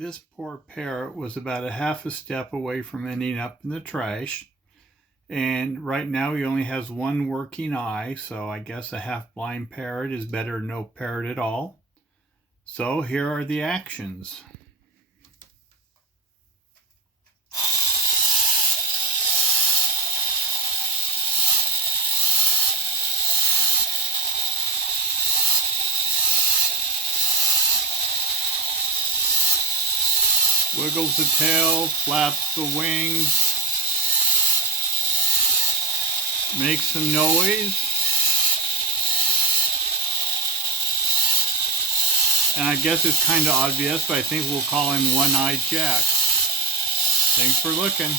This poor parrot was about a half a step away from ending up in the trash. And right now he only has one working eye, so I guess a half-blind parrot is better than no parrot at all. So here are the actions. Wiggles the tail, flaps the wings, makes some noise, and I guess it's kind of obvious, but I think we'll call him One-Eyed Jack. Thanks for looking.